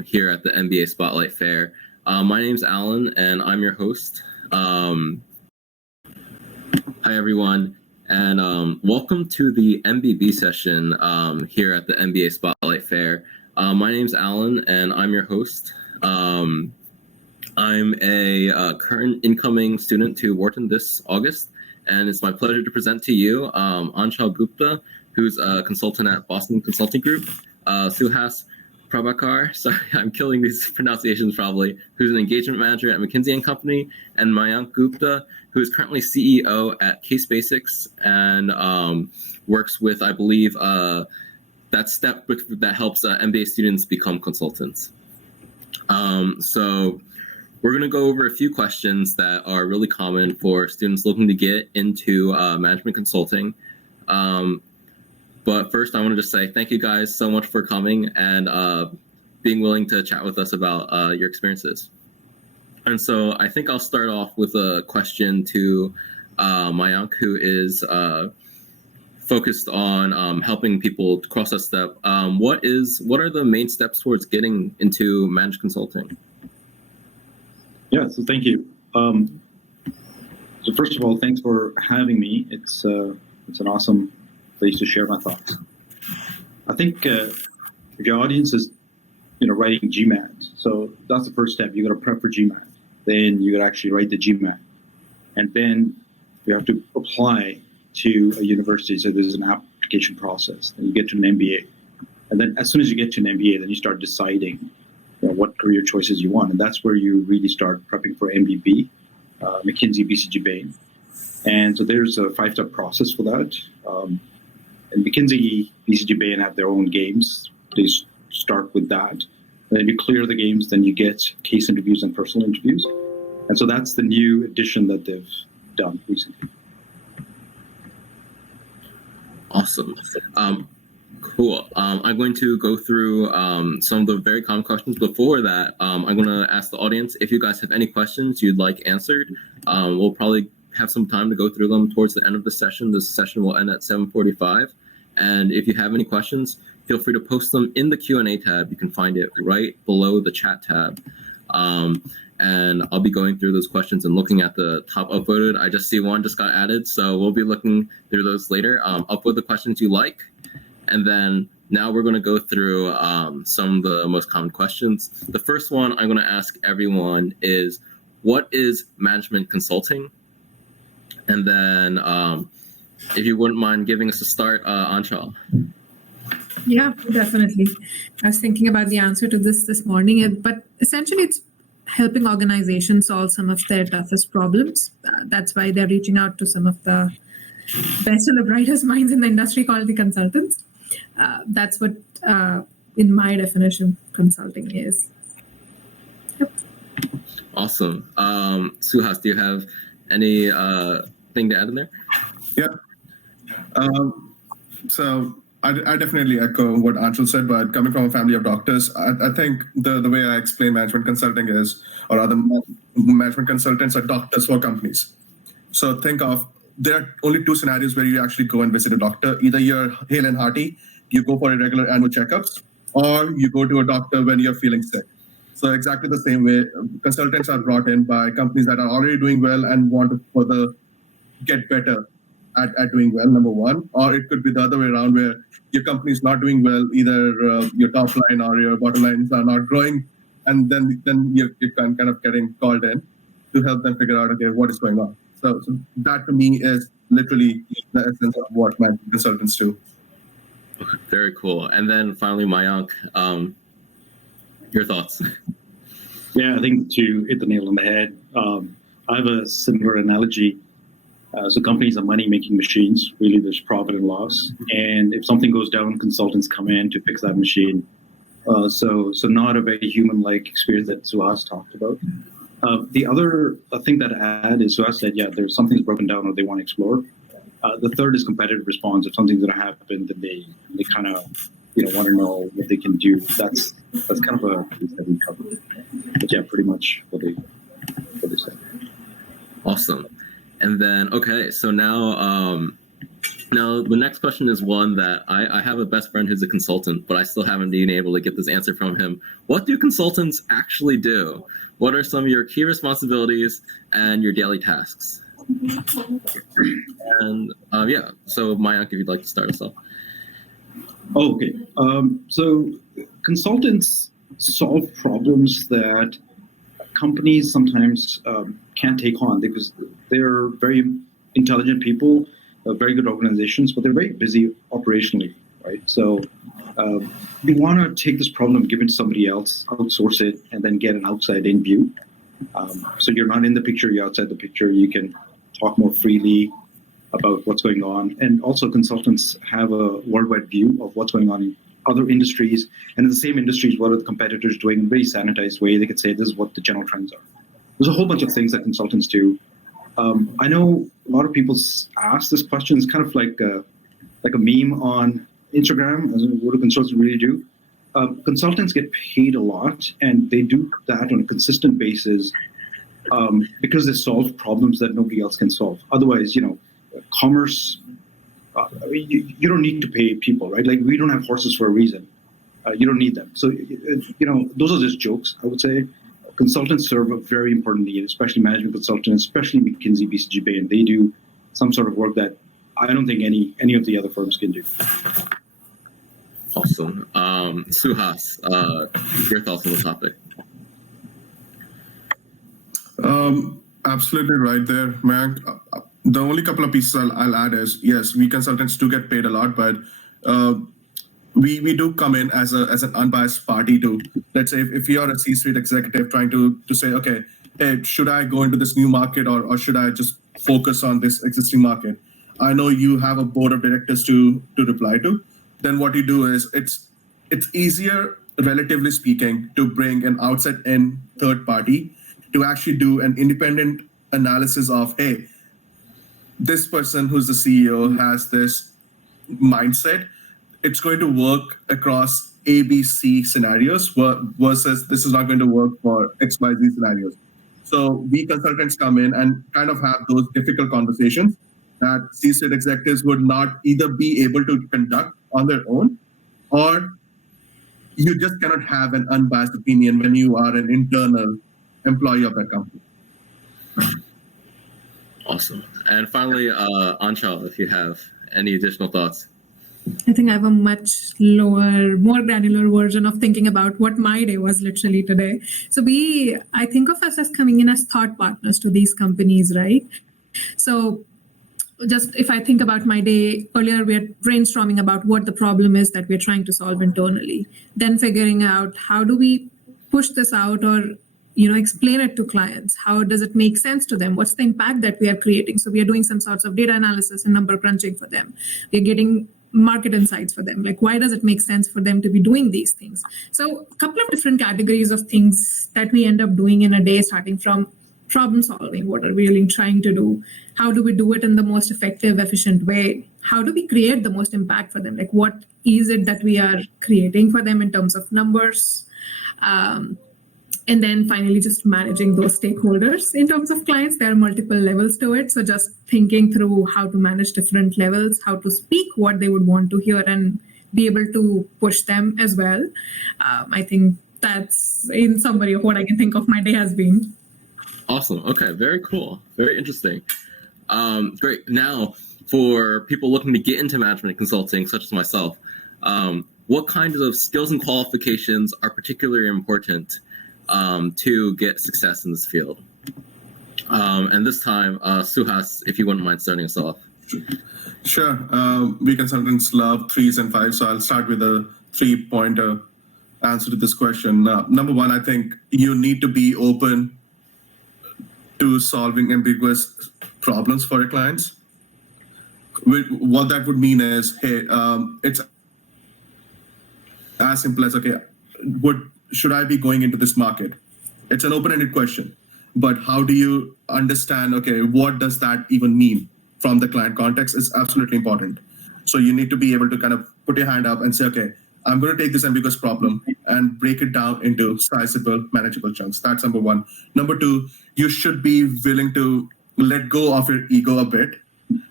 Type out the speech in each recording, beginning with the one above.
here at the MBA Spotlight Fair. My name's Alan, and I'm your host. Hi, everyone, and welcome to the MBB Session here at the MBA Spotlight Fair. My name's Alan, and I'm your host. I'm a current incoming student to Wharton this August, and it's my pleasure to present to you Anshul Gupta, who's a consultant at Boston Consulting Group, Suhas Prabhakar, sorry, I'm killing these pronunciations probably, who's an engagement manager at McKinsey & Company, and Mayank Gupta, who is currently CEO at Case Basics and works with, I believe, that step that helps MBA students become consultants. So we're going to go over a few questions that are really common for students looking to get into management consulting. But first, I want to just say thank you guys so much for coming and being willing to chat with us about your experiences. And so I think I'll start off with a question to Mayank, who is focused on helping people cross that step. What are the main steps towards getting into managed consulting? Yeah, so thank you. So first of all, thanks for having me. It's an awesome place to share my thoughts. I think if your audience is, writing GMAT, so that's the first step. You got to prep for GMAT. Then you got to actually write the GMAT, and then you have to apply to a university. So there's an application process. Then you get to an MBA, and then as soon as you get to an MBA, then you start deciding what career choices you want, and that's where you really start prepping for MBB, McKinsey, BCG, Bain. And so there's a 5-step process for that. And McKinsey, BCG, Bain have their own games. They start with that. And then you clear the games, then you get case interviews and personal interviews. And so that's the new addition that they've done recently. Awesome. Cool. I'm going to go through some of the very common questions. Before that, I'm going to ask the audience if you guys have any questions you'd like answered. We'll probably have some time to go through them towards the end of the session. This session will end at 7:45. And if you have any questions, feel free to post them in the Q&A tab. You can find it right below the chat tab. And I'll be going through those questions and looking at the top upvoted. I just see one just got added, so we'll be looking through those later. Upvote the questions you like. And then now we're going to go through some of the most common questions. The first one I'm going to ask everyone is, what is management consulting? And then if you wouldn't mind giving us a start, Anshul. Yeah, definitely. I was thinking about the answer to this morning, but essentially it's helping organizations solve some of their toughest problems. That's why they're reaching out to some of the best and the brightest minds in the industry called the consultants. That's what, in my definition, consulting is. Yep. Awesome. Suhas, do you have any thing to add in there? Yeah. So I definitely echo what Anshul said, but coming from a family of doctors, I think the way I explain management consulting is, or other management consultants are doctors for companies. So think of, there are only 2 scenarios where you actually go and visit a doctor. Either you're hale and hearty, you go for regular annual checkups, or you go to a doctor when you're feeling sick. So exactly the same way, consultants are brought in by companies that are already doing well and want to further get better at doing well, number one. Or it could be the other way around, where your company is not doing well, either your top line or your bottom lines are not growing, and then you're kind of getting called in to help them figure out, okay, what is going on. So that to me is literally the essence of what management consultants do. Very cool. And then finally, Mayank, your thoughts? Yeah, I think to hit the nail on the head, I have a similar analogy. So companies are money-making machines. Really, there's profit and loss. And if something goes down, consultants come in to fix that machine. So not a very human-like experience that Suhas talked about. The other thing that I add is Suhas said, yeah, there's something's broken down or they want to explore. The third is competitive response. If something's going to happen, then they kind of want to know what they can do. That's kind of a piece that we covered. But yeah, pretty much what they said. Awesome. And then, okay, so now Now, the next question is one that I have a best friend who's a consultant, but I still haven't been able to get this answer from him. What do consultants actually do? What are some of your key responsibilities and your daily tasks? And yeah, so Mayank, if you'd like to start us off. Oh, okay. So consultants solve problems that companies sometimes can't take on because they're very intelligent people, very good organizations, but they're very busy operationally, right? So you want to take this problem, give it to somebody else, outsource it, and then get an outside-in view. So you're not in the picture, you're outside the picture. You can talk more freely about what's going on. And also consultants have a worldwide view of what's going on in other industries. And in the same industries, what are the competitors doing in a very sanitized way? They could say, this is what the general trends are. There's a whole bunch of things that consultants do. I know a lot of people ask this question. It's kind of like a meme on Instagram. What do consultants really do? Consultants get paid a lot, and they do that on a consistent basis because they solve problems that nobody else can solve. Otherwise, commerce, you don't need to pay people, right? Like, we don't have horses for a reason. You don't need them. So, those are just jokes, I would say. Consultants serve a very important need, especially management consultants, especially McKinsey, BCG, Bain. They do some sort of work that I don't think any of the other firms can do. Awesome. Suhas, your thoughts on the topic? Absolutely right there, Mayank. The only couple of pieces I'll add is, yes, we consultants do get paid a lot, but we do come in as an unbiased party to, let's say, if you're a C-suite executive trying to say, okay, hey, should I go into this new market or should I just focus on this existing market? I know you have a board of directors to reply to. Then what you do is it's easier, relatively speaking, to bring an outside-in third party to actually do an independent analysis of, hey, this person who's the CEO has this mindset. It's going to work across A, B, C scenarios versus this is not going to work for X, Y, Z scenarios. So we consultants come in and kind of have those difficult conversations that C-suite executives would not either be able to conduct on their own, or you just cannot have an unbiased opinion when you are an internal employee of that company. Awesome. And finally, Anshul, if you have any additional thoughts. I think I have a much lower, more granular version of thinking about what my day was literally today. So I think of us as coming in as thought partners to these companies, right? So just if I think about my day, earlier we are brainstorming about what the problem is that we're trying to solve internally, then figuring out how do we push this out or explain it to clients. How does it make sense to them? What's the impact that we are creating? So we are doing some sorts of data analysis and number crunching for them. We're getting market insights for them. Like, why does it make sense for them to be doing these things? So a couple of different categories of things that we end up doing in a day, starting from problem solving. What are we really trying to do? How do we do it in the most effective, efficient way? How do we create the most impact for them? Like, what is it that we are creating for them in terms of numbers? And then finally, just managing those stakeholders in terms of clients. There are multiple levels to it. So just thinking through how to manage different levels, how to speak what they would want to hear and be able to push them as well. I think that's in summary of what I can think of my day has been. Awesome. Okay. Very cool. Very interesting. Great. Now, for people looking to get into management consulting, such as myself, what kinds of skills and qualifications are particularly important to get success in this field? And this time, Suhas, if you wouldn't mind starting us off. Sure. We consultants love 3s and 5s, so I'll start with a 3-pointer answer to this question. Number one, I think you need to be open to solving ambiguous problems for your clients. What that would mean is, hey, it's as simple as, okay, should I be going into this market? It's an open-ended question, but how do you understand, okay, what does that even mean from the client context is absolutely important. So you need to be able to kind of put your hand up and say, okay, I'm going to take this ambiguous problem and break it down into sizable, manageable chunks. That's number one. Number two, you should be willing to let go of your ego a bit,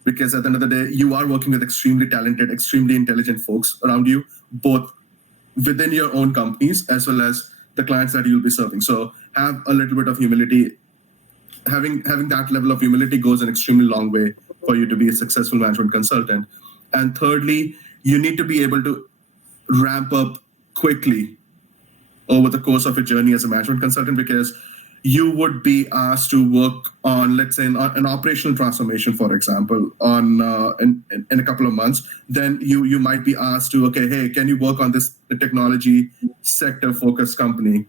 because at the end of the day, you are working with extremely talented, extremely intelligent folks around you, both within your own companies as well as the clients that you'll be serving. So have a little bit of humility. Having that level of humility goes an extremely long way for you to be a successful management consultant. And thirdly, you need to be able to ramp up quickly over the course of a journey as a management consultant, because you would be asked to work on, let's say, an operational transformation, for example, on in a couple of months. Then you might be asked to, okay, hey, can you work on this technology sector focused company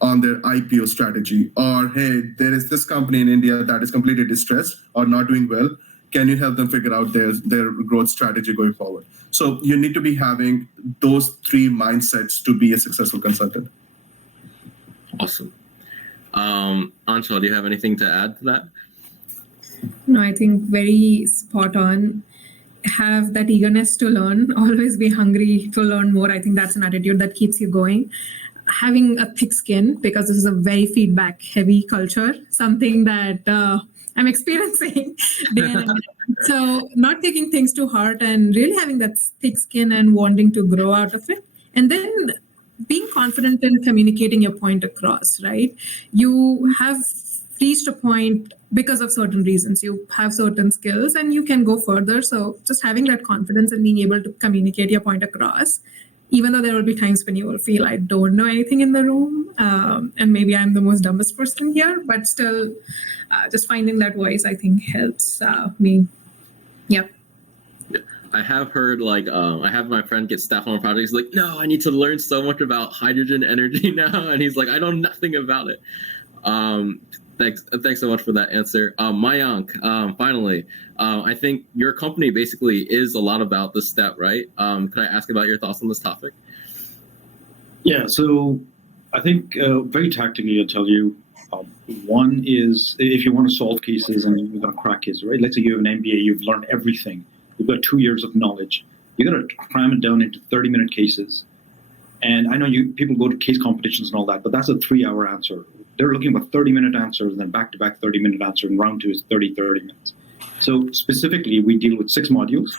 on their IPO strategy? Or, hey, there is this company in India that is completely distressed or not doing well. Can you help them figure out their growth strategy going forward? So you need to be having those three mindsets to be a successful consultant. Awesome. Anshul, do you have anything to add to that? No, I think very spot on. Have that eagerness to learn, always be hungry to learn more. I think that's an attitude that keeps you going. Having a thick skin, because this is a very feedback heavy culture, something that I'm experiencing day in and day out. So not taking things to heart and really having that thick skin and wanting to grow out of it. And then being confident in communicating your point across, right? You have reached a point because of certain reasons. You have certain skills and you can go further. So just having that confidence and being able to communicate your point across, even though there will be times when you will feel I don't know anything in the room, and maybe I'm the most dumbest person here, but still just finding that voice, I think, helps me. Yeah. I have heard I have my friend get staff on a project. He's like, no, I need to learn so much about hydrogen energy now. And he's like, I know nothing about it. Thanks so much for that answer. Mayank, finally, I think your company basically is a lot about this step, right? Could I ask about your thoughts on this topic? Yeah, so I think very tactically, I'll tell you, one is if you want to solve cases and you're going to crack cases, right? Let's say you have an MBA, you've learned everything. You've got 2 years of knowledge. You're going to cram it down into 30-minute cases. And I know people go to case competitions and all that, but that's a 3-hour answer. They're looking for 30-minute answers, and then back-to-back 30-minute answer, and round 2 is 30 minutes. So specifically, we deal with 6 modules.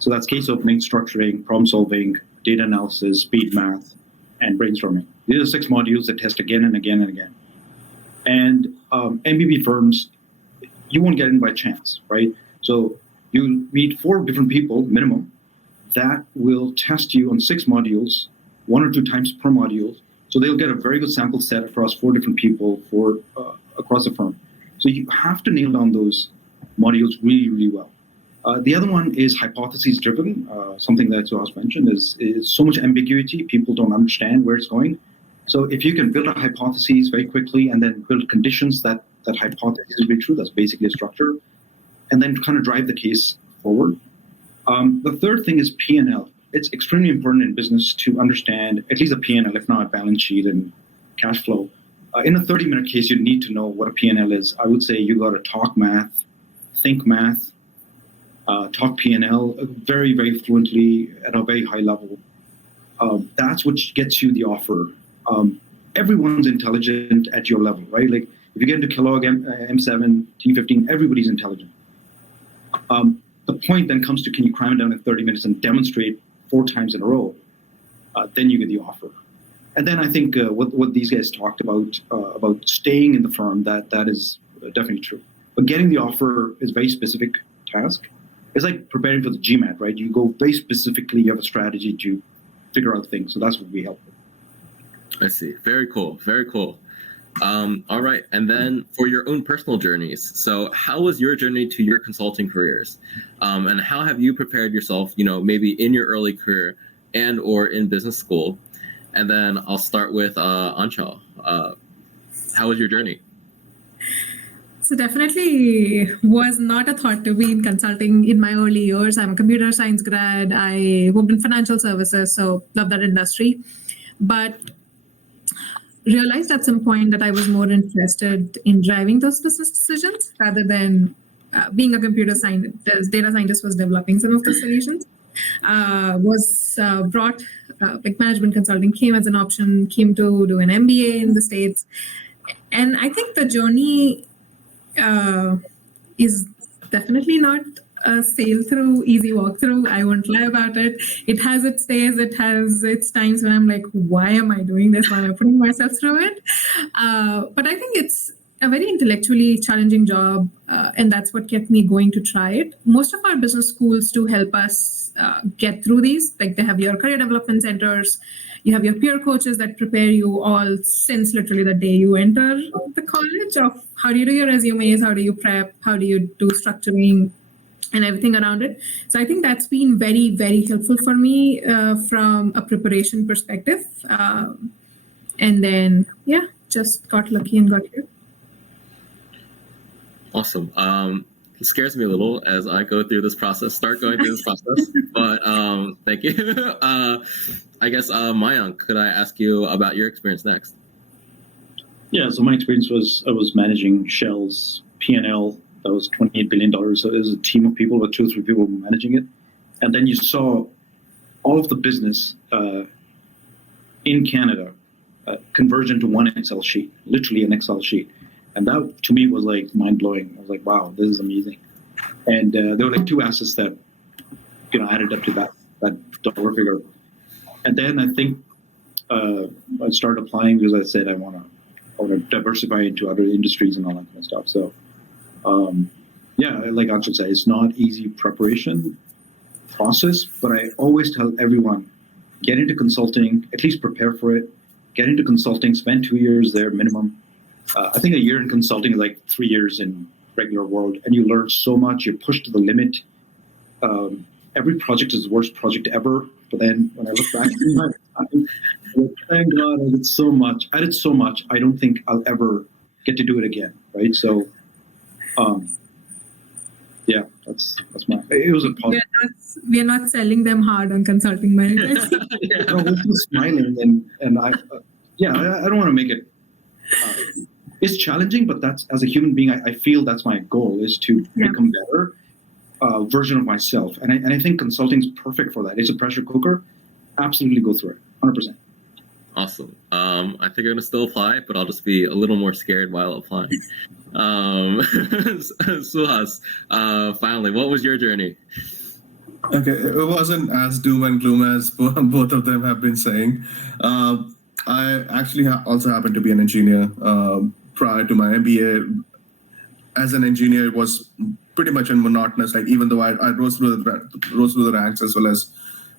So that's case opening, structuring, problem solving, data analysis, speed math, and brainstorming. These are 6 modules that test again and again and again. And MBB firms, you won't get in by chance, right? So you meet 4 different people, minimum, that will test you on 6 modules, 1 or 2 times per module. So they'll get a very good sample set across 4 different people across the firm. So you have to nail down those modules really, really well. The other one is hypotheses driven. Something that Suhas mentioned is so much ambiguity. People don't understand where it's going. So if you can build a hypothesis very quickly and then build conditions that hypothesis will be true, that's basically a structure, and then kind of drive the case forward. The third thing is P&L. It's extremely important in business to understand at least a P&L, if not a balance sheet and cash flow. In a 30-minute case, you need to know what a P&L is. I would say you got to talk math, think math, talk P&L very, very fluently at a very high level. That's what gets you the offer. Everyone's intelligent at your level, right? Like if you get into Kellogg, M7, T15, everybody's intelligent. The point then comes to, can you cram it down in 30 minutes and demonstrate 4 times in a row? Then you get the offer. And then I think what these guys talked about staying in the firm, that is definitely true. But getting the offer is a very specific task. It's like preparing for the GMAT, right? You go very specifically, you have a strategy to figure out things. So that's what we help with. I see. Very cool. Very cool. All right. And then for your own personal journeys. So how was your journey to your consulting careers? And how have you prepared yourself, maybe in your early career and or in business school? And then I'll start with Anshul. How was your journey? So definitely was not a thought to be in consulting in my early years. I'm a computer science grad. I worked in financial services, so love that industry. But realized at some point that I was more interested in driving those business decisions rather than being a computer scientist. Data scientist was developing some of the solutions. Was brought, like management consulting came as an option, came to do an MBA in the States. And I think the journey is definitely not a sail through, easy walkthrough. I won't lie about it. It has its days, it has its times when I'm like, why am I doing this? Why am I putting myself through it? But I think it's a very intellectually challenging job, and that's what kept me going to try it. Most of our business schools do help us get through these. Like they have your career development centers, you have your peer coaches that prepare you all since literally the day you enter the college of how do you do your resumes, how do you prep, how do you do structuring, and everything around it. So I think that's been very, very helpful for me from a preparation perspective. And then, yeah, just got lucky and got here. Awesome. It scares me a little as I go through this process, start going through this process, but thank you. I guess, Mayank, could I ask you about your experience next? Yeah, so my experience was I was managing Shell's P&L. That was $28 billion. So it was a team of people, with 2 or 3 people managing it. And then you saw all of the business in Canada converge into one Excel sheet, literally an Excel sheet. And that, to me, was like mind-blowing. I was like, wow, this is amazing. And there were like 2 assets that, added up to that dollar figure. And then I think I started applying because I said I want to diversify into other industries and all that kind of stuff. So, yeah, like Anshul said, it's not easy preparation process, but I always tell everyone, get into consulting, at least prepare for it. Get into consulting, spend 2 years there minimum. I think a year in consulting is like 3 years in regular world, and you learn so much. You're pushed to the limit. Every project is the worst project ever. But then when I look back, thank God I did so much. I don't think I'll ever get to do it again. Right. So, yeah, that's my. It was a positive. We are not selling them hard on consulting managers. Yeah. No, we're just smiling, and I don't want to make it. It's challenging, but that's, as a human being, I feel that's my goal, is to become better version of myself. And I think consulting is perfect for that. It's a pressure cooker. Absolutely go through it, 100%. Awesome. I think I'm going to still apply, but I'll just be a little more scared while applying. Suhas, finally, what was your journey? Okay, it wasn't as doom and gloom as both of them have been saying. I actually also happened to be an engineer prior to my MBA. As an engineer, it was pretty much monotonous. Like, even though I rose through the ranks as well as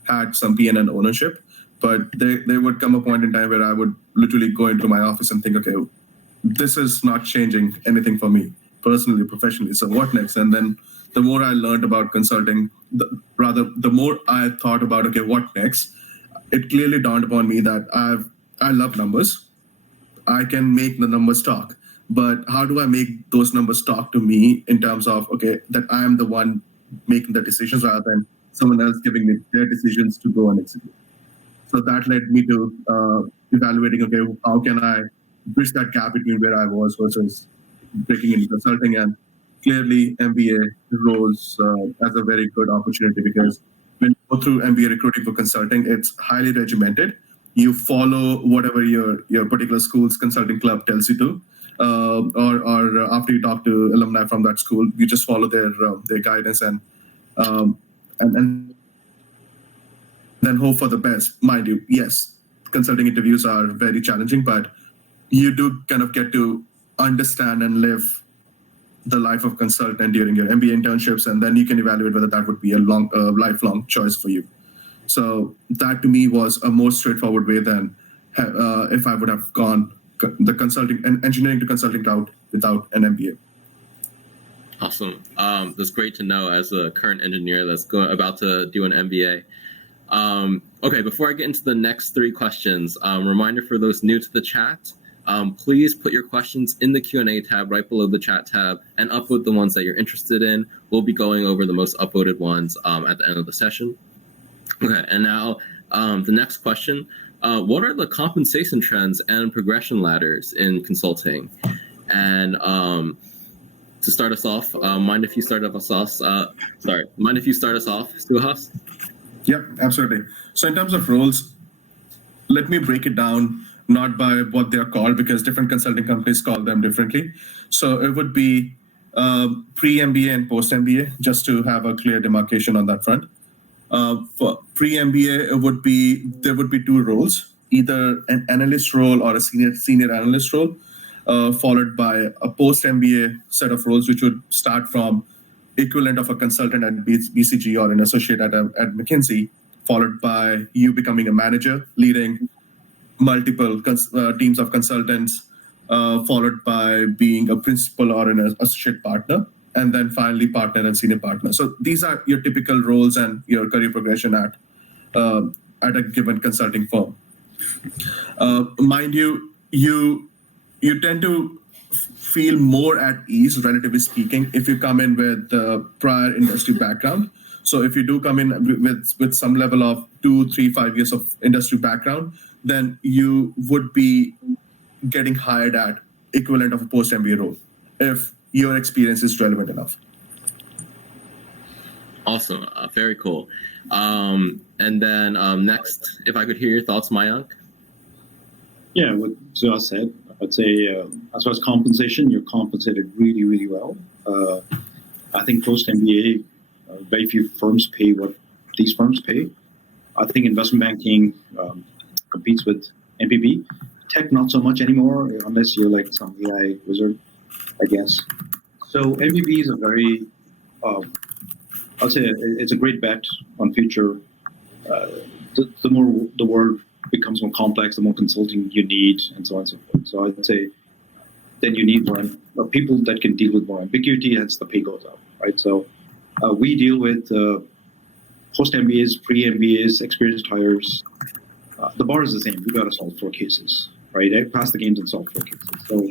had some P&L ownership, but there would come a point in time where I would literally go into my office and think, okay, this is not changing anything for me personally, professionally. So what next? And then the more I learned about consulting, the more I thought about, okay, what next? It clearly dawned upon me that I love numbers. I can make the numbers talk, but how do I make those numbers talk to me in terms of, okay, that I am the one making the decisions rather than someone else giving me their decisions to go and execute. So that led me to evaluating, okay, how can I bridge that gap between where I was versus breaking into consulting? And clearly MBA rose as a very good opportunity, because when you go through MBA recruiting for consulting, it's highly regimented. You follow whatever your particular school's consulting club tells you to, or after you talk to alumni from that school, you just follow their guidance and then hope for the best. Mind you, yes, consulting interviews are very challenging, but you do kind of get to understand and live the life of consultant during your MBA internships, and then you can evaluate whether that would be a lifelong choice for you. So that to me was a more straightforward way than if I would have gone the consulting and engineering to consulting route without an MBA. Awesome. That's great to know as a current engineer that's about to do an MBA. Okay, before I get into the next 3 questions, reminder for those new to the chat, please put your questions in the Q&A tab right below the chat tab and upvote the ones that you're interested in. We'll be going over the most upvoted ones at the end of the session. Okay, and now the next question. What are the compensation trends and progression ladders in consulting? And to start us off, mind if you start us off, Suhas? Yeah, absolutely. So in terms of roles, let me break it down not by what they're called, because different consulting companies call them differently. So it would be pre-MBA and post-MBA, just to have a clear demarcation on that front. For pre-MBA, there would be two roles, either an analyst role or a senior analyst role, followed by a post-MBA set of roles, which would start from equivalent of a consultant at BCG or an associate at McKinsey, followed by you becoming a manager, leading multiple teams of consultants, followed by being a principal or an associate partner, and then finally partner and senior partner. So these are your typical roles and your career progression at a given consulting firm. Mind you, you tend to feel more at ease, relatively speaking, if you come in with prior industry background. So if you do come in with some level of 2, 3, 5 years of industry background, then you would be getting hired at equivalent of a post-MBA role if your experience is relevant enough. Awesome. Very cool. And then next, if I could hear your thoughts, Mayank. Yeah, what Zuha said, I'd say as far as compensation, you're compensated really, really well. I think post-MBA, very few firms pay what these firms pay. I think investment banking competes with MBB. Tech, not so much anymore, unless you're like some AI wizard, I guess. So MBB is a very, I'll say it's a great bet on future. The more the world becomes more complex, the more consulting you need, and so on and so forth. So I'd say then you need more people that can deal with more ambiguity, hence the pay goes up, right? So we deal with post-MBAs, pre-MBAs, experienced hires. The bar is the same. You got to solve 4 cases, right? Pass the games and solve 4 cases. So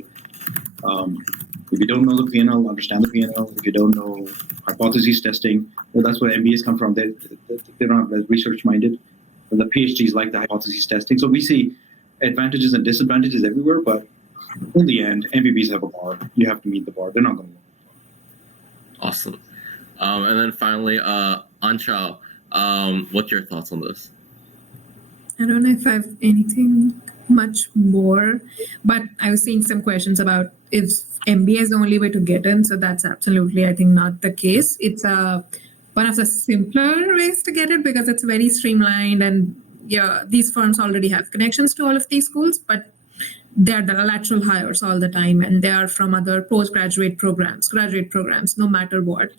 if you don't know the P&L, understand the P&L. If you don't know hypothesis testing, well, that's where MBAs come from. They're not research-minded. The PhDs like the hypothesis testing. So we see advantages and disadvantages everywhere, but in the end, MBBs have a bar. You have to meet the bar. They're not going to win. Awesome. And then finally, Anchal, what's your thoughts on this? I don't know if I have anything much more, but I was seeing some questions about if MBA is the only way to get in. So that's absolutely, I think, not the case. It's one of the simpler ways to get it because it's very streamlined, and these firms already have connections to all of these schools, but they're the lateral hires all the time, and they are from other postgraduate programs, graduate programs, no matter what.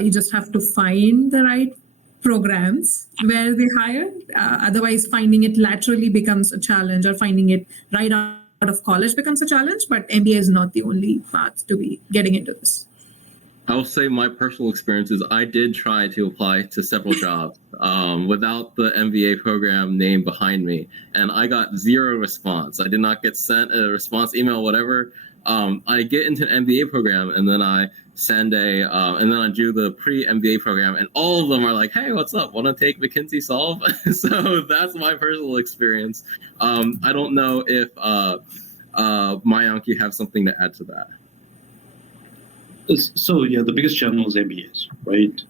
You just have to find the right programs where they hire. Otherwise, finding it laterally becomes a challenge, or finding it right out of college becomes a challenge. But MBA is not the only path to be getting into this. I will say my personal experience is I did try to apply to several jobs without the MBA program name behind me, and I got 0 response. I did not get sent a response email, whatever. I get into an MBA program, and then I send and then I do the pre-MBA program, and all of them are like, "Hey, what's up? Want to take McKinsey Solve?" So that's my personal experience. I don't know if Mayank, you have something to add to that. So yeah, the biggest channel is MBAs, right?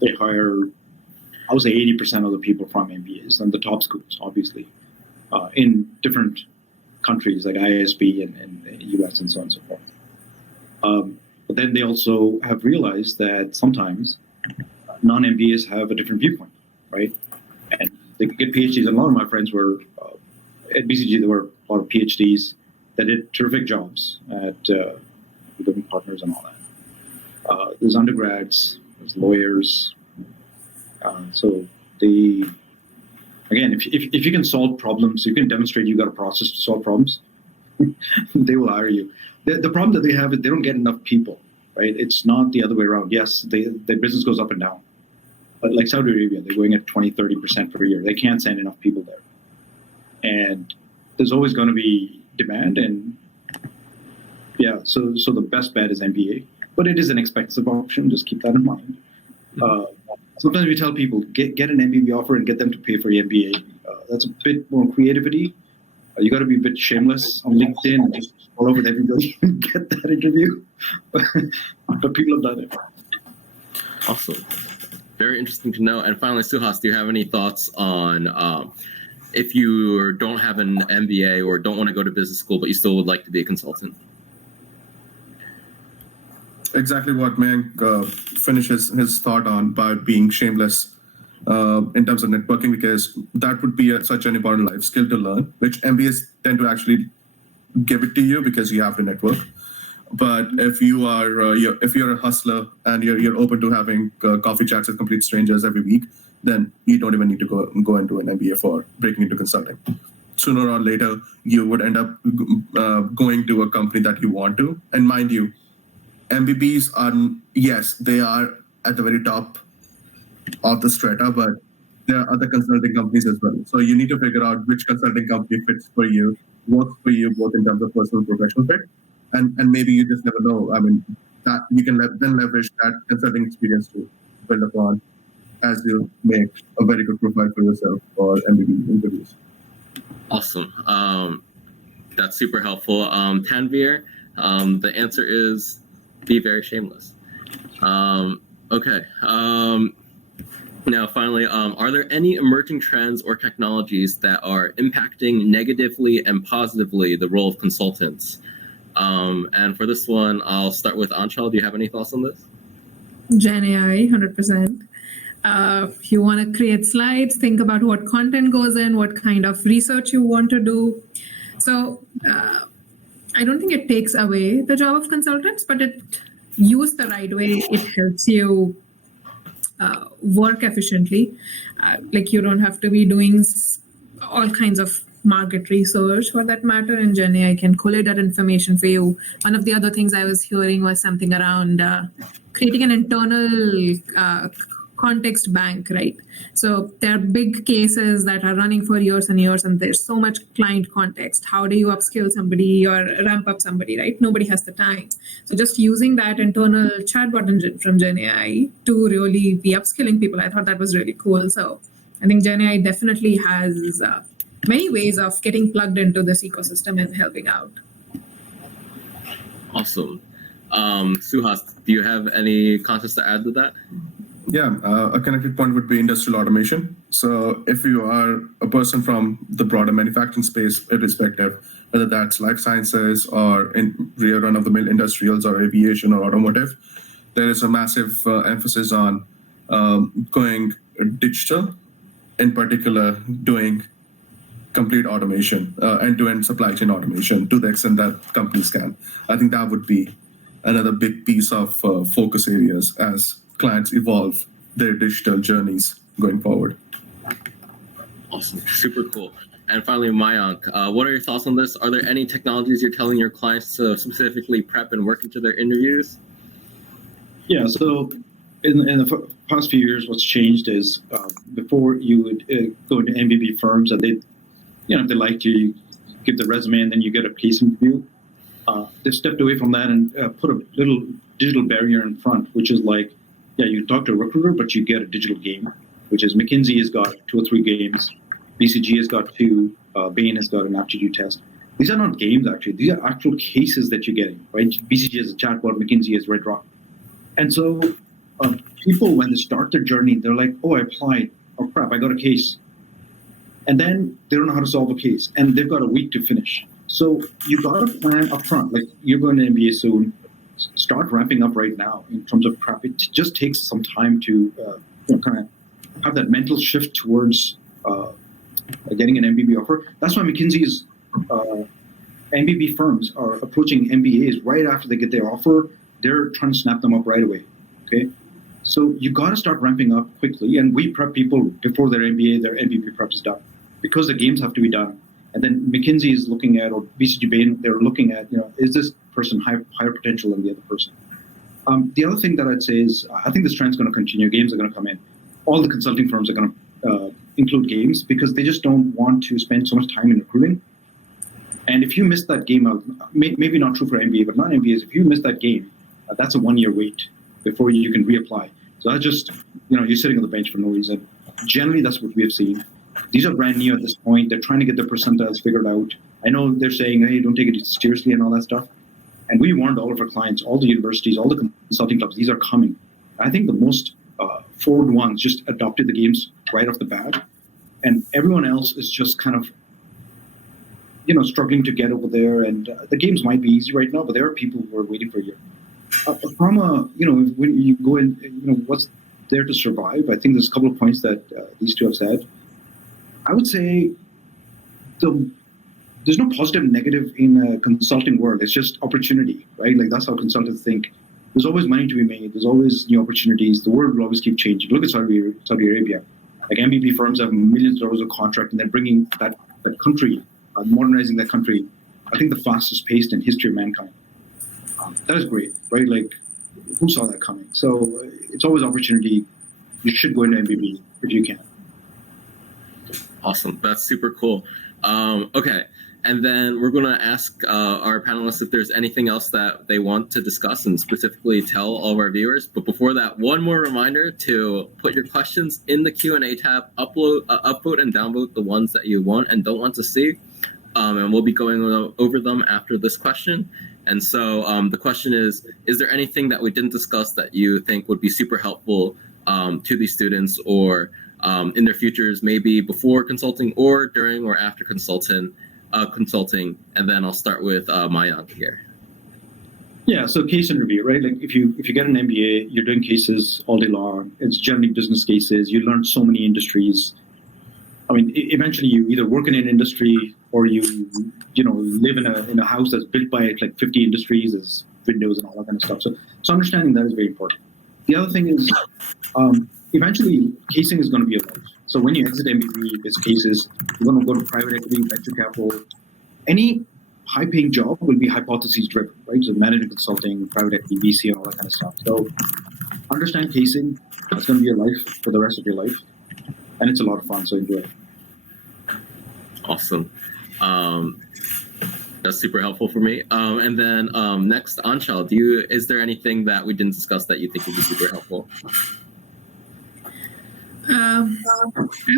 They hire, I would say 80% of the people from MBAs and the top schools, obviously, in different countries like ISB and US and so on and so forth. But then they also have realized that sometimes non-MBAs have a different viewpoint, right? And they can get PhDs. And a lot of my friends were at BCG. There were a lot of PhDs that did terrific jobs at becoming partners and all that. There's undergrads, there's lawyers. So they, again, if you can solve problems, you can demonstrate you got a process to solve problems, they will hire you. The problem that they have is they don't get enough people, right? It's not the other way around. Yes, their business goes up and down. But like Saudi Arabia, they're going at 20, 30% per year. They can't send enough people there. And there's always going to be demand. And yeah, so the best bet is MBA. But it is an expensive option. Just keep that in mind. Sometimes we tell people, get an MBA offer and get them to pay for your MBA. That's a bit more creativity. You got to be a bit shameless on LinkedIn and just follow with everybody and get that interview. But people have done it. Awesome. Very interesting to know. And finally, Suhas, do you have any thoughts on if you don't have an MBA or don't want to go to business school, but you still would like to be a consultant? exactly what Mayank finishes his thought on by being shameless in terms of networking, because that would be such an important life skill to learn, which MBAs tend to actually give it to you because you have to network. But if you are if you're a hustler and you're open to having coffee chats with complete strangers every week, then you don't even need to go into an MBA for breaking into consulting. Sooner or later, you would end up going to a company that you want to. And mind you, MBBs are, yes, they are at the very top of the strata, but there are other consulting companies as well. So you need to figure out which consulting company fits for you, works for you, both in terms of personal and professional fit. And maybe you just never know. I mean, that you can then leverage that consulting experience to build upon as you make a very good profile for yourself for MBB interviews. Awesome. That's super helpful. Tanvir, the answer is be very shameless. Okay. Now, finally, are there any emerging trends or technologies that are impacting negatively and positively the role of consultants? And for this one, I'll start with Anshul. Do you have any thoughts on this? Gen AI, 100%. You want to create slides, think about what content goes in, what kind of research you want to do. So I don't think it takes away the job of consultants, but it used the right way, it helps you work efficiently. Like you don't have to be doing all kinds of market research for that matter, and Gen AI can collate that information for you. One of the other things I was hearing was something around creating an internal context bank, right? So there are big cases that are running for years and years, and there's so much client context. How do you upskill somebody or ramp up somebody, right? Nobody has the time. So just using that internal chatbot engine from Gen AI to really be upskilling people, I thought that was really cool. So I think Gen AI definitely has many ways of getting plugged into this ecosystem and helping out. Awesome. Suhas, do you have any concepts to add to that? Yeah, a connected point would be industrial automation. So if you are a person from the broader manufacturing space, irrespective, whether that's life sciences or in real run-of-the-mill industrials or aviation or automotive, there is a massive emphasis on going digital, in particular doing complete automation, end-to-end supply chain automation to the extent that companies can. I think that would be another big piece of focus areas as clients evolve their digital journeys going forward. Awesome. Super cool. And finally, Mayank, what are your thoughts on this? Are there any technologies you're telling your clients to specifically prep and work into their interviews? Yeah, so in the past few years, what's changed is before you would go into MBB firms and they liked you, you give the resume and then you get a case interview. They've stepped away from that and put a little digital barrier in front, which is like, yeah, you talk to a recruiter, but you get a digital game, which is McKinsey has got 2 or 3 games, BCG has got 2, Bain has got an aptitude test. These are not games, actually. These are actual cases that you're getting, right? BCG has a chatbot, McKinsey has Red Rock. And so people, when they start their journey, they're like, oh, I applied. Oh, crap, I got a case. And then they don't know how to solve a case, and they've got a week to finish. So you got to plan up front. Like, you're going to MBA soon. Start ramping up right now in terms of prep. It just takes some time to kind of have that mental shift towards getting an MBB offer. That's why McKinsey's MBB firms are approaching MBAs right after they get their offer. They're trying to snap them up right away. Okay, so you got to start ramping up quickly, and we prep people before their MBA. Their MBB prep is done because the games have to be done. And then McKinsey is looking at, or BCG Bain, they're looking at, is this person higher potential than the other person? The other thing that I'd say is, I think this trend's going to continue. Games are going to come in. All the consulting firms are going to include games because they just don't want to spend so much time in recruiting. And if you miss that game out, maybe not true for MBA, but non-MBAs, if you miss that game, that's a 1-year wait before you can reapply. So that's just, you're sitting on the bench for no reason. Generally, that's what we have seen. These are brand new at this point. They're trying to get their percentiles figured out. I know they're saying, hey, don't take it seriously and all that stuff. And we warned all of our clients, all the universities, all the consulting clubs, these are coming. I think the most forward ones just adopted the games right off the bat. And everyone else is just kind of, struggling to get over there. And the games might be easy right now, but there are people who are waiting for a year. from a, when you go in, what's there to survive? I think there's a couple of points that these two have said. I would say there's no positive and negative in a consulting world. It's just opportunity, right? Like that's how consultants think. There's always money to be made. There's always new opportunities. The world will always keep changing. Look at Saudi Arabia. Like MBB firms have millions of dollars of contract, and they're bringing that country, modernizing that country. I think the fastest paced in history of mankind. That is great, right? Like, who saw that coming? So it's always opportunity. You should go into MBB if you can. Awesome. That's super cool. Okay. And then we're going to ask our panelists if there's anything else that they want to discuss and specifically tell all of our viewers. But before that, one more reminder to put your questions in the Q&A tab, upvote and downvote the ones that you want and don't want to see. And we'll be going over them after this question. And so the question is there anything that we didn't discuss that you think would be super helpful to these students or in their futures, maybe before consulting or during or after consulting? And then I'll start with Mayank here. Yeah, so case interview, right? Like if you get an MBA, you're doing cases all day long. It's generally business cases. You learn so many industries. I mean, eventually you either work in an industry or you live in a house that's built by like 50 industries, there's windows and all that kind of stuff. So understanding that is very important. The other thing is eventually casing is going to be a life. So when you exit MBB, it's cases. You're going to go to private equity, venture capital. Any high-paying job will be hypotheses-driven, right? So management consulting, private equity, VC, and all that kind of stuff. So understand casing. It's going to be your life for the rest of your life. And it's a lot of fun, so enjoy it. Awesome. That's super helpful for me. And then next, Anshul, is there anything that we didn't discuss that you think would be super helpful? I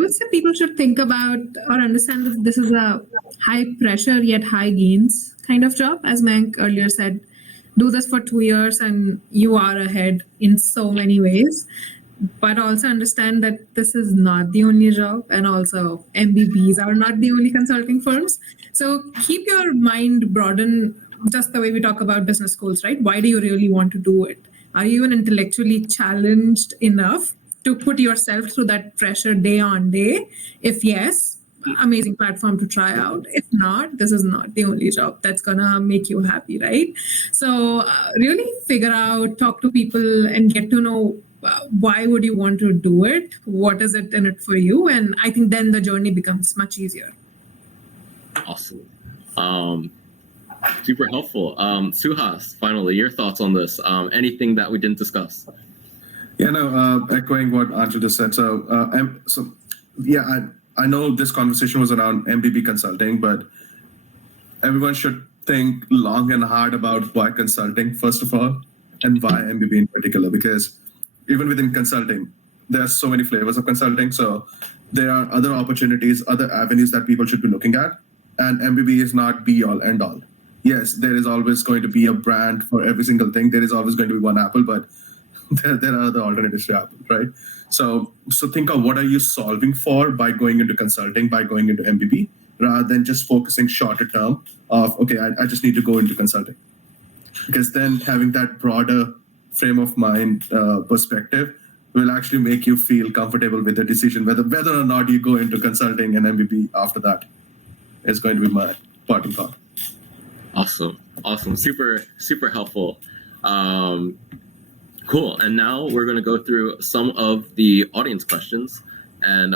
would say people should think about or understand that this is a high pressure yet high gains kind of job. As Mayank earlier said, do this for 2 years and you are ahead in so many ways. But also understand that this is not the only job, and also MBBs are not the only consulting firms. So keep your mind broaden, just the way we talk about business schools, right? Why do you really want to do it? Are you even intellectually challenged enough to put yourself through that pressure day on day? If yes, amazing platform to try out. If not, this is not the only job that's gonna make you happy, right? So really figure out, talk to people and get to know why would you want to do it? What is it in it for you? And I think then the journey becomes much easier. Awesome. Super helpful. Suhas, finally, your thoughts on this. Anything that we didn't discuss? Yeah, no, echoing what Anshul just said. I know this conversation was around MBB consulting, but everyone should think long and hard about why consulting, first of all, and why MBB in particular, because even within consulting, there are so many flavors of consulting. So there are other opportunities, other avenues that people should be looking at. And MBB is not be all end all. Yes, there is always going to be a brand for every single thing. There is always going to be one Apple, but there are other alternatives to Apple, right? So think of what are you solving for by going into consulting, by going into MBB, rather than just focusing shorter term of, okay, I just need to go into consulting. Because then having that broader frame of mind perspective will actually make you feel comfortable with the decision, whether or not you go into consulting and MBB after that is going to be my parting thought. Awesome. Super helpful. Cool. And now we're going to go through some of the audience questions. And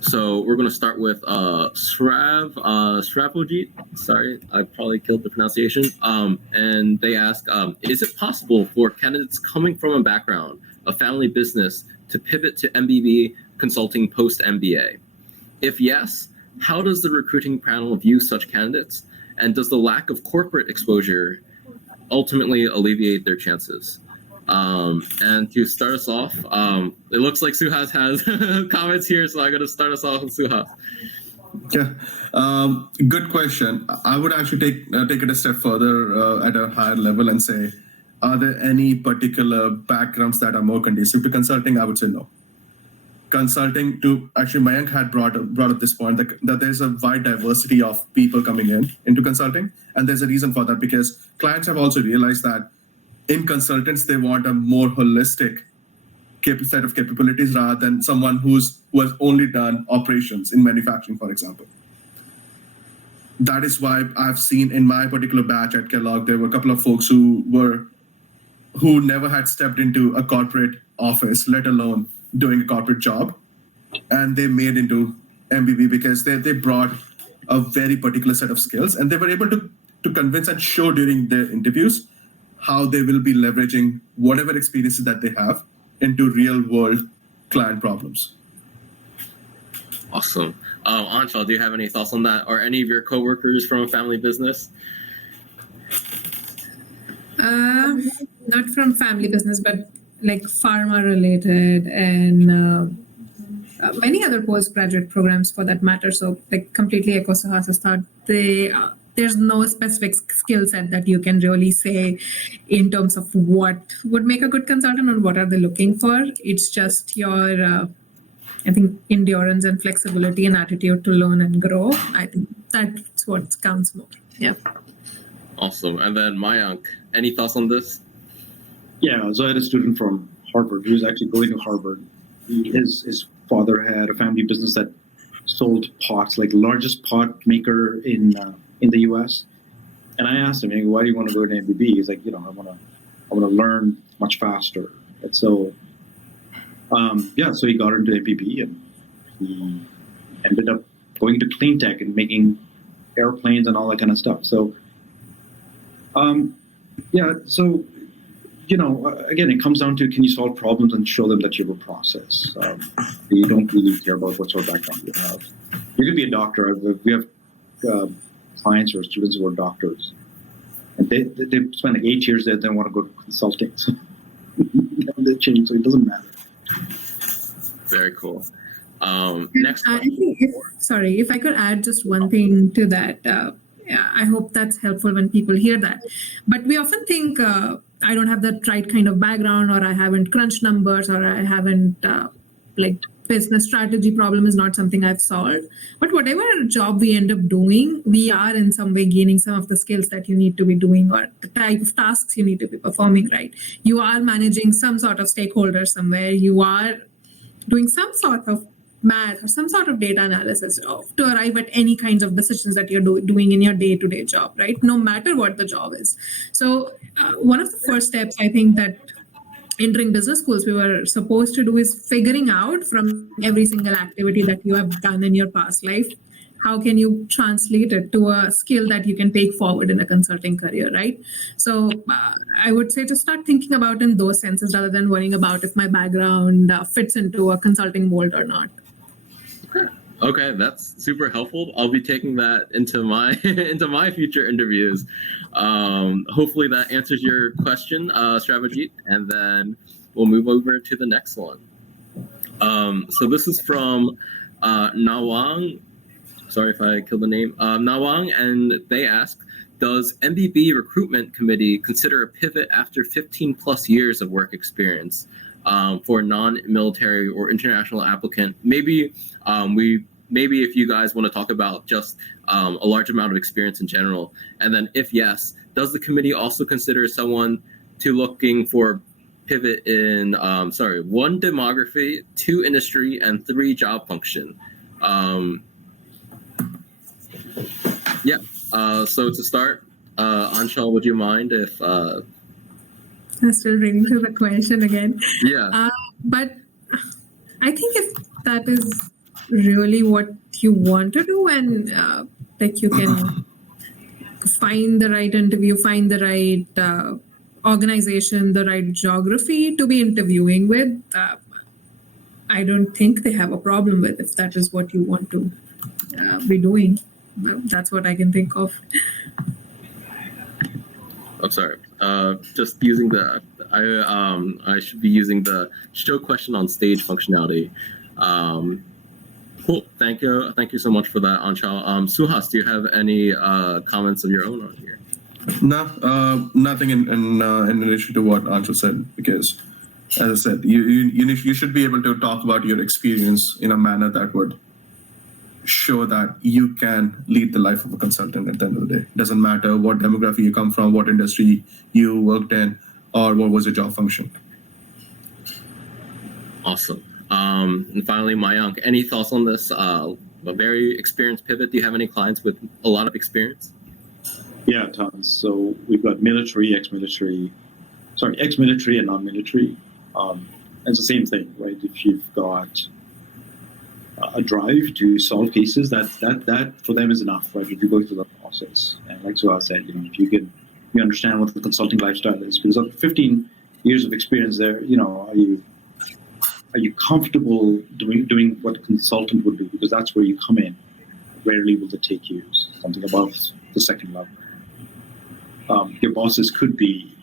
so we're going to start with Sravojit. Sorry, I probably killed the pronunciation. And they ask, is it possible for candidates coming from a background, a family business, to pivot to MBB consulting post-MBA? If yes, how does the recruiting panel view such candidates? And does the lack of corporate exposure ultimately alleviate their chances? And to start us off, it looks like Suhas has comments here, so I'm going to start us off with Suhas. Yeah, good question. I would actually take it a step further at a higher level and say, are there any particular backgrounds that are more conducive to consulting? I would say no. Consulting actually Mayank had brought up this point that there's a wide diversity of people coming into consulting, and there's a reason for that, because clients have also realized that in consultants, they want a more holistic set of capabilities rather than someone who has only done operations in manufacturing, for example. That is why I've seen in my particular batch at Kellogg, there were a couple of folks who never had stepped into a corporate office, let alone doing a corporate job, and they made into MBB because they brought a very particular set of skills, and they were able to convince and show during their interviews how they will be leveraging whatever experiences that they have into real world client problems. Awesome. Anshul, do you have any thoughts on that? Or any of your coworkers from a family business? Not from family business, but like pharma related and many other postgraduate programs for that matter. So like completely echo Suhas's thought. There's no specific skill set that you can really say in terms of what would make a good consultant or what are they looking for. It's just your, I think, endurance and flexibility and attitude to learn and grow. I think that's what counts more. Yeah. Awesome. And then Mayank, any thoughts on this? Yeah, so I had a student from Harvard who was actually going to Harvard. His father had a family business that sold pots, like largest pot maker in the U.S. And I asked him, why do you want to go to MBB? He's like, I want to learn much faster. And so, so he got into MBB and he ended up going to clean tech and making airplanes and all that kind of stuff. So, again, it comes down to, can you solve problems and show them that you have a process? You don't really care about what sort of background you have. You could be a doctor. We have clients or students who are doctors. And they spend like 8 years there, they want to go to consulting. So they change, so it doesn't matter. Very cool. Next I think if I could add just one thing to that, I hope that's helpful when people hear that. But we often think I don't have the right kind of background, or I haven't crunched numbers, or I haven't business strategy problem is not something I've solved. But whatever job we end up doing, we are in some way gaining some of the skills that you need to be doing, or the type of tasks you need to be performing, right? You are managing some sort of stakeholder somewhere. You are doing some sort of math or some sort of data analysis to arrive at any kinds of decisions that you're doing in your day-to-day job, right? No matter what the job is. So one of the first steps I think that entering business schools we were supposed to do is figuring out from every single activity that you have done in your past life, how can you translate it to a skill that you can take forward in a consulting career, right? So I would say to start thinking about in those senses rather than worrying about if my background fits into a consulting mold or not. Okay, that's super helpful. I'll be taking that into my future interviews. Hopefully that answers your question, Shravajit, and then we'll move over to the next one. So this is from Nawang. Sorry if I killed the name. Nawang, and they ask, does MBB recruitment committee consider a pivot after 15 plus years of work experience for a non-military or international applicant? Maybe if you guys want to talk about just a large amount of experience in general, and then if yes, does the committee also consider someone looking for pivot in 1 demography, 2 industry, and 3 job function? So to start, Anshul, would you mind if I'm still reading through the question again. Yeah. But I think if that is really what you want to do, and you can find the right interview, find the right organization, the right geography to be interviewing with, I don't think they have a problem with if that is what you want to be doing. That's what I can think of. I'm sorry. Just using I should be using the show question on stage functionality. Cool. Thank you so much for that, Anshul. Suhas, do you have any comments of your own on here? No, nothing in relation to what Anshul said, because, as I said, you should be able to talk about your experience in a manner that would show that you can lead the life of a consultant at the end of the day. It doesn't matter what demography you come from, what industry you worked in, or what was your job function? Awesome. And finally, Mayank, any thoughts on this? A very experienced pivot. Do you have any clients with a lot of experience? Yeah, tons. So we've got military, ex-military, and non-military. It's the same thing, right? If you've got a drive to solve cases, that for them is enough, right? If you go through the process, and like Suha said, if you understand what the consulting lifestyle is, because after 15 years of experience there, are you comfortable doing what a consultant would do? Because that's where you come in. Rarely will they take you something above the second level. Your bosses could be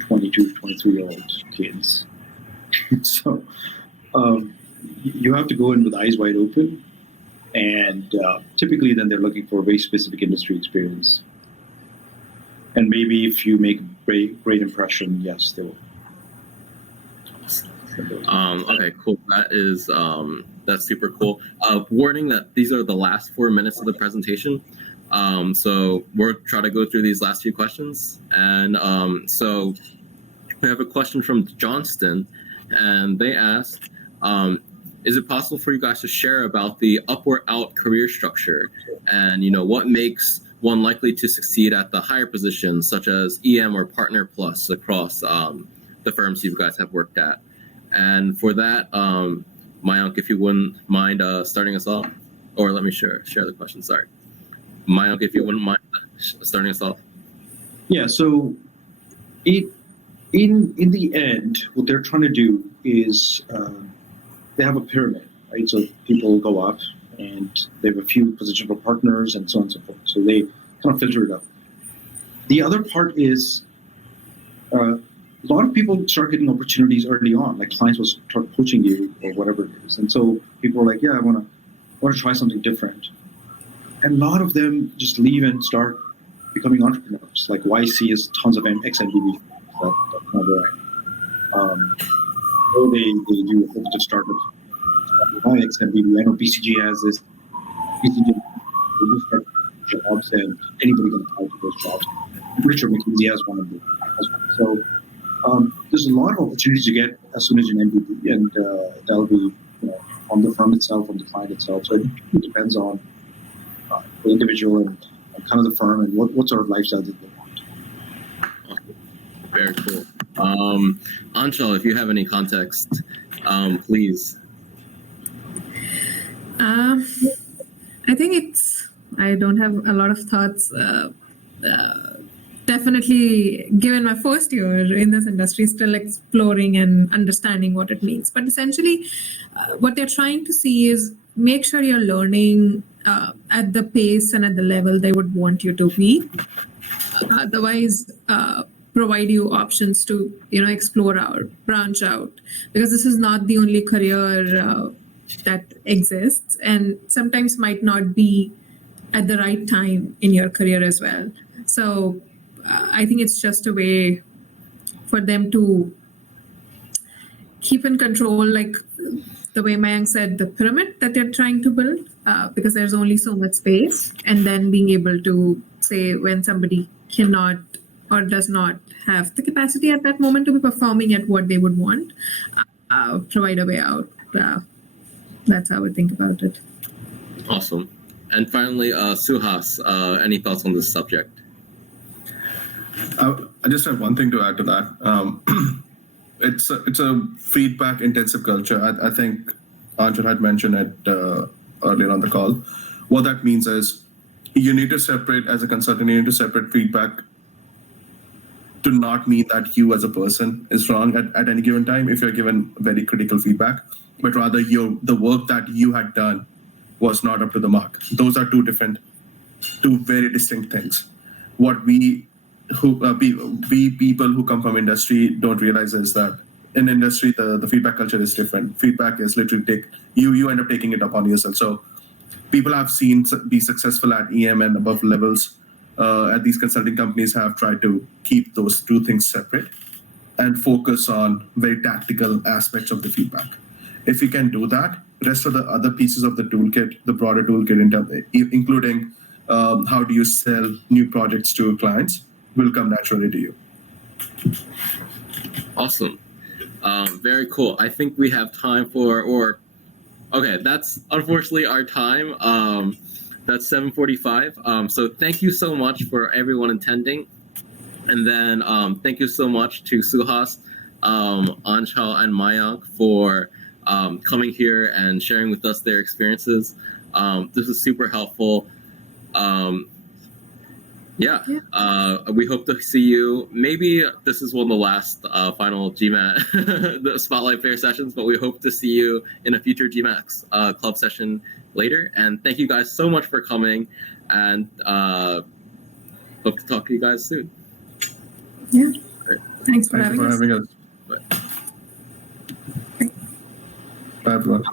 22, 23-year-old kids. So you have to go in with eyes wide open. And typically then they're looking for a very specific industry experience. And maybe if you make a great impression, yes, they will. Okay, cool. That's super cool. Warning that these are the last 4 minutes of the presentation. So we'll try to go through these last few questions. And so we have a question from Johnston, and they asked, is it possible for you guys to share about the up or out career structure and, what makes one likely to succeed at the higher positions, such as EM or Partner Plus across the firms you guys have worked at? And for that, Mayank, if you wouldn't mind starting us off, or let me share the question. Sorry, Mayank, if you wouldn't mind starting us off. Yeah. So, in the end, what they're trying to do is they have a pyramid, right? So people go up, and they have a few positions for partners, and so on and so forth. So they kind of filter it out. The other part is. A lot of people start getting opportunities early on, like clients will start poaching you or whatever it is. And so people are like, yeah, I want to try something different. And a lot of them just leave and start becoming entrepreneurs. Like YC has tons of ex-MBB. That's not right. Or they do a bunch of startups. Ex-MBB. I know BCG has this. BCG will just start jobs and anybody can apply to those jobs. I'm pretty sure McKinsey has one of them as well. So there's a lot of opportunities you get as soon as you're an MBB, and that'll be on the firm itself, on the client itself. So it depends on the individual and kind of the firm and what sort of lifestyle that they want. Very cool. Anshul, if you have any context, please. I think I don't have a lot of thoughts. Definitely, given my first year in this industry, still exploring and understanding what it means. But essentially, what they're trying to see is make sure you're learning at the pace and at the level they would want you to be. Otherwise, provide you options to explore out, branch out, because this is not the only career that exists, and sometimes might not be at the right time in your career as well. So I think it's just a way for them to keep in control, like the way Mayank said, the pyramid that they're trying to build, because there's only so much space, and then being able to say when somebody cannot or does not have the capacity at that moment to be performing at what they would want, provide a way out. That's how I would think about it. Awesome. And finally, Suhas, any thoughts on this subject? I just have one thing to add to that. It's a feedback intensive culture. I think Anshul had mentioned it earlier on the call. What that means is you need to separate, as a consultant, you need to separate feedback to not mean that you as a person is wrong at any given time if you're given very critical feedback, but rather the work that you had done was not up to the mark. Those are two very distinct things. What we people who come from industry don't realize is that in industry the feedback culture is different. Feedback is literally you end up taking it upon yourself. So people I've seen be successful at EM and above levels at these consulting companies have tried to keep those two things separate and focus on very tactical aspects of the feedback. If you can do that, rest of the other pieces of the toolkit, the broader toolkit, including how do you sell new projects to clients, will come naturally to you. Awesome. Very cool. I think we have time okay, that's unfortunately our time. That's 7:45. So thank you so much for everyone attending. And then thank you so much to Suhas, Anshul, and Mayank for coming here and sharing with us their experiences. This is super helpful. We hope to see you. Maybe this is one of the last final GMAT the Spotlight Fair sessions, but we hope to see you in a future GMAX club session later. And thank you guys so much for coming, and hope to talk to you guys soon. Yeah. Great. Thanks for Thank you for having us. having us. Bye, everyone.